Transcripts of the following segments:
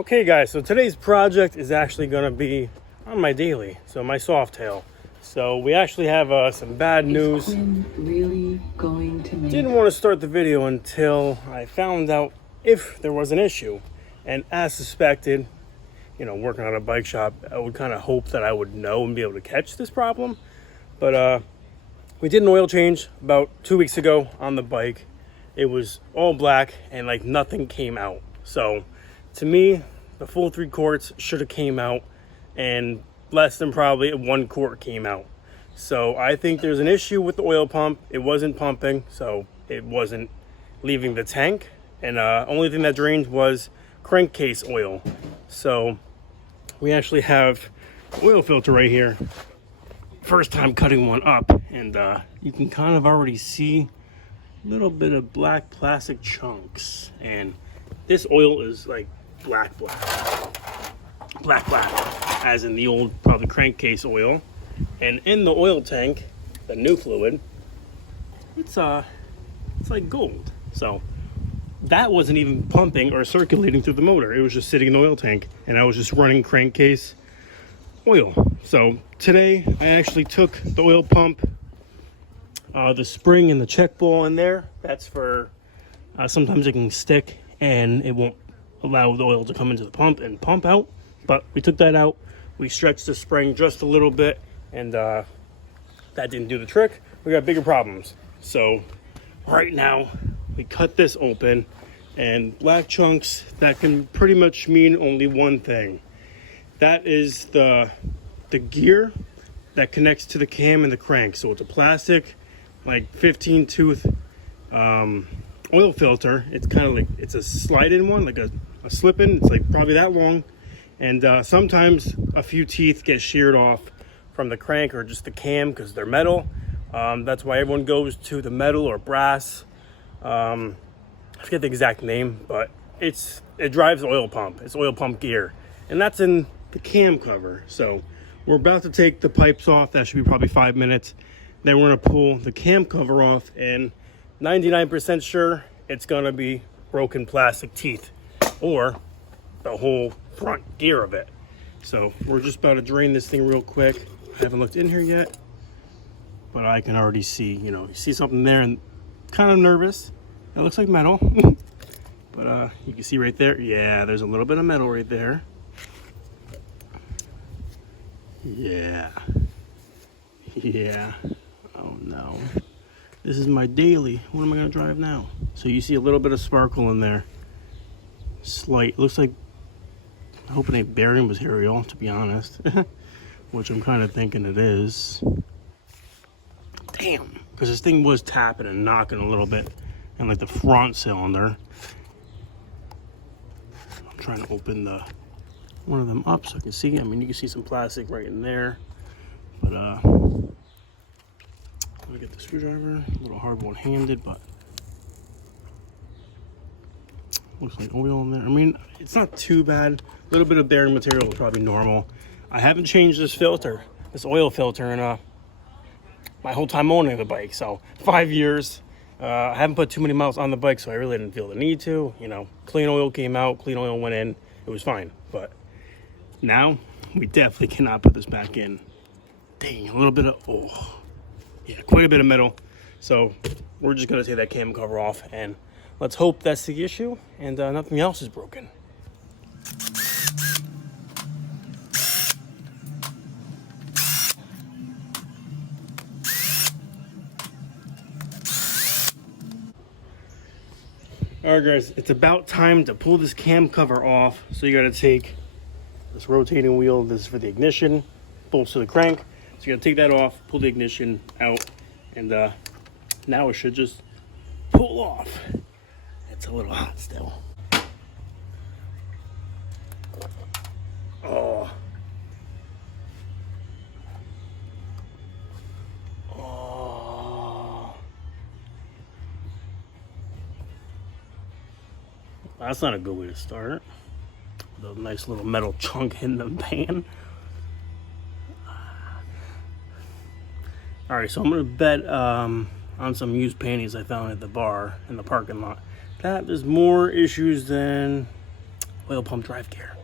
Okay guys, so today's project is actually going to be on my daily, so my Softail. So we actually have some bad news. Is Quinn really going to make... Didn't want to start the video until I found out if there was an issue. And as suspected, you know, working on a bike shop, I would kind of hope that I would know and be able to catch this problem. But we did an oil change about 2 weeks ago on the bike. It was all black and like nothing came out. So to me, the full 3 quarts should have came out, and less than probably 1 quart came out. So I think there's an issue with the oil pump. It wasn't pumping, so it wasn't leaving the tank. And only thing that drained was crankcase oil. So we actually have oil filter right here. First time cutting one up, and you can kind of already see a little bit of black plastic chunks. And this oil is like black, as in the old probably crankcase oil. And in the oil tank, the new fluid, it's like gold. So that wasn't even pumping or circulating through the motor. It was just sitting in the oil tank, and I was just running crankcase oil. So today I actually took the oil pump, the spring and the check ball in there. That's for sometimes it can stick and it won't allow the oil to come into the pump and pump out. But we took that out. We stretched the spring just a little bit, and that didn't do the trick. We got bigger problems. So right now we cut this open, and black chunks, that can pretty much mean only one thing. That is the gear that connects to the cam and the crank. So it's a plastic, like 15 tooth oil filter. It's kind of like, it's a slide-in one, like a slip-in. It's like probably that long. And sometimes a few teeth get sheared off from the crank or just the cam because they're metal. That's why everyone goes to the metal or brass. I forget the exact name, but it drives the oil pump. It's oil pump gear. And that's in the cam cover. So we're about to take the pipes off. That should be probably 5 minutes. Then we're gonna pull the cam cover off, and 99% sure it's gonna be broken plastic teeth or the whole front gear of it. So we're just about to drain this thing real quick. I haven't looked in here yet, but I can already see, you know, you see something there, and kind of nervous. It looks like metal, but you can see right there. Yeah, there's a little bit of metal right there. Yeah. Oh no. This is my daily. What am I gonna drive now? So you see a little bit of sparkle in there. Slight. Looks like, I hope it ain't barium material, to be honest. Which I'm kind of thinking it is. Damn. Because this thing was tapping and knocking a little bit in like the front cylinder. I'm trying to open one of them up so I can see. I mean, you can see some plastic right in there. But let me get the screwdriver. A little hard one-handed, but looks like oil in there. I mean, it's not too bad. A little bit of bearing material is probably normal. I haven't changed this filter, this oil filter, in my whole time owning the bike. So 5 years. I haven't put too many miles on the bike, so I really didn't feel the need to. You know, clean oil came out, clean oil went in. It was fine. But now we definitely cannot put this back in. Dang, a little bit of, oh, yeah, quite a bit of metal. So we're just gonna take that cam cover off, and let's hope that's the issue and nothing else is broken. All right guys, it's about time to pull this cam cover off. So you gotta take this rotating wheel. This is for the ignition, bolts to the crank. So you gotta take that off, pull the ignition out, and now it should just pull off. It's a little hot still. Oh. Oh. That's not a good way to start. With a nice little metal chunk in the pan. All right, so I'm gonna bet on some used panties I found at the bar in the parking lot. That is more issues than oil pump drive gear.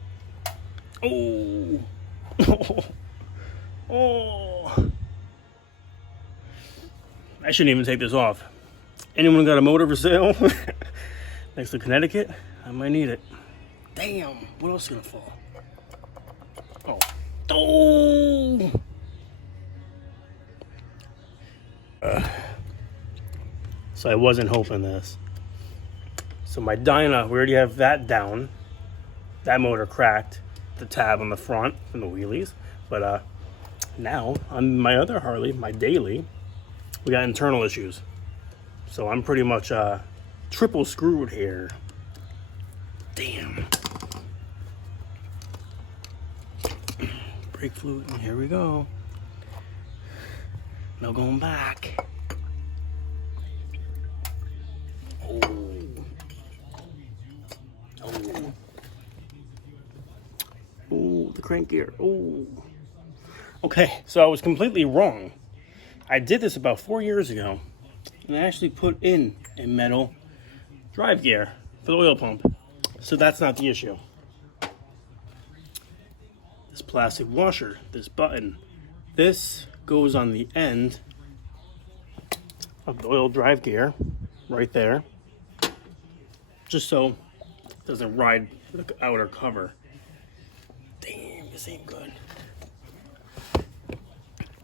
Oh. Oh. I shouldn't even take this off. Anyone got a motor for sale next to Connecticut? I might need it. Damn, what else is gonna fall? Oh. Oh. So I wasn't hoping this. So my Dyna, we already have that down. That motor cracked the tab on the front and the wheelies. But now on my other Harley, my daily, we got internal issues. So I'm pretty much triple screwed here. Damn. Brake fluid, and here we go. No going back. Oh. Oh. Oh, the crank gear. Oh. Okay, so I was completely wrong. I did this about 4 years ago, and I actually put in a metal drive gear for the oil pump. So that's not the issue. This plastic washer, this button, this goes on the end of the oil drive gear, right there, just so it doesn't ride the outer cover. Damn, this ain't good.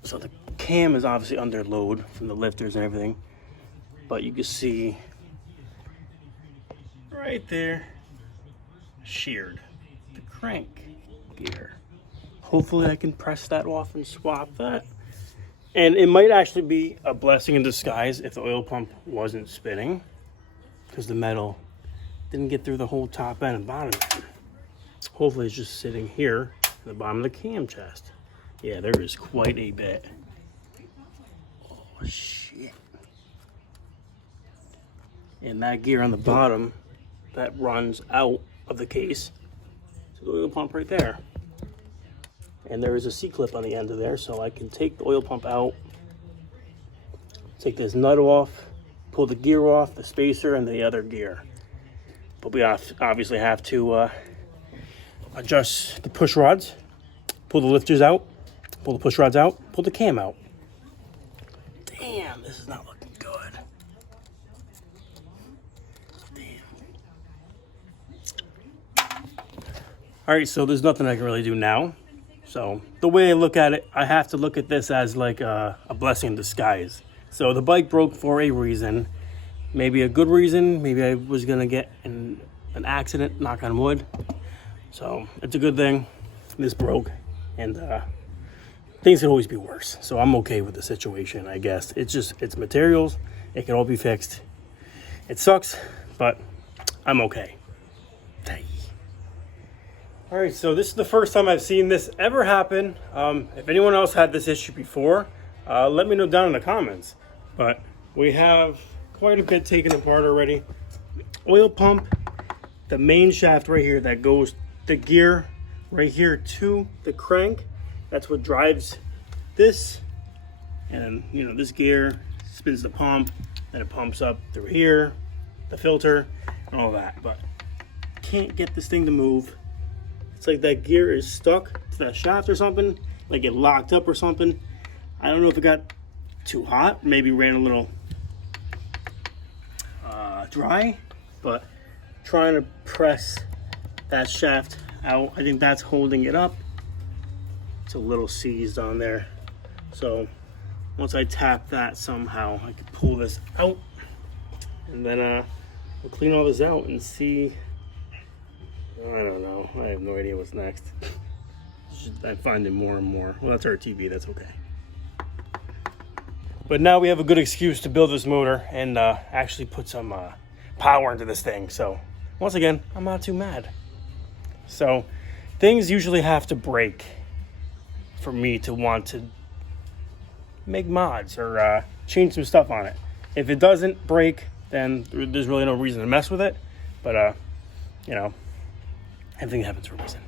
So the cam is obviously under load from the lifters and everything, but you can see right there, sheared, the crank gear. Hopefully I can press that off and swap that. And it might actually be a blessing in disguise if the oil pump wasn't spinning, because the metal didn't get through the whole top end and bottom end. Hopefully it's just sitting here at the bottom of the cam chest. Yeah, there is quite a bit. Oh, shit. And that gear on the bottom, that runs out of the case to the oil pump right there. And there is a C-clip on the end of there, so I can take the oil pump out, take this nut off, pull the gear off, the spacer, and the other gear. But we obviously have to adjust the push rods, pull the lifters out, pull the push rods out, pull the cam out. Damn, this is not looking good. Damn. All right, so there's nothing I can really do now. So the way I look at it, I have to look at this as like a blessing in disguise. So the bike broke for a reason, maybe a good reason. Maybe I was gonna get in an accident, knock on wood. So it's a good thing this broke, and things can always be worse. So I'm okay with the situation, I guess. It's materials. It can all be fixed. It sucks, but I'm okay. All right, so this is the first time I've seen this ever happen. If anyone else had this issue before, let me know down in the comments. But we have quite a bit taken apart already. Oil pump, the main shaft right here that goes the gear right here to the crank. That's what drives this. And you know, this gear spins the pump, and it pumps up through here, the filter, and all that. But can't get this thing to move. It's like that gear is stuck to that shaft or something, like it locked up or something. I don't know if it got too hot, maybe ran a little dry, but trying to press that shaft out, I think that's holding it up. It's a little seized on there. So once I tap that somehow, I can pull this out, and then we'll clean all this out and see. I don't know. I have no idea what's next. I find it more and more. Well, that's our TV. That's okay. But now we have a good excuse to build this motor and actually put some power into this thing. So once again, I'm not too mad. So things usually have to break for me to want to make mods or change some stuff on it. If it doesn't break, then there's really no reason to mess with it. But you know, everything happens for a reason.